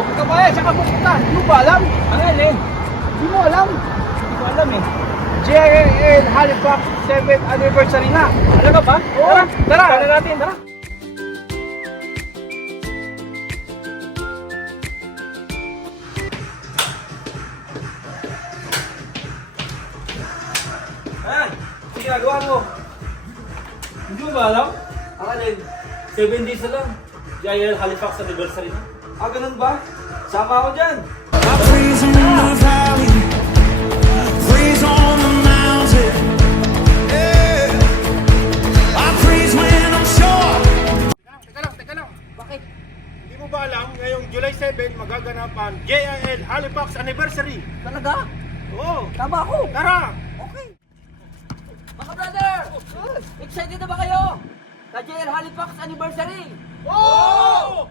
Ikaw ba eh, saka pupunta. Hindi mo ba alam? Ano yan eh? Hindi mo alam. Hindi ko alam eh. JIL Halifax 7th anniversary na. Alam ka ba? Oo. Tara, tara natin, tara. Sige, ginagawa mo. Hindi mo ba alam? Ang alin? 7 days na lang. JIL Halifax anniversary na. Ganun ba? Sama ako dyan. I freeze in the valley, freeze on the mountain. Yeah. I freeze when I'm sure. Teka lang. Bakit? Hindi mo ba alam, ngayong July 7, magaganapan JIL Halifax Anniversary. Talaga? Oo. Tama ako. Tara! Okay. Mga brother! Excited na ba kayo? Sa JIL Halifax anniversary? Oo!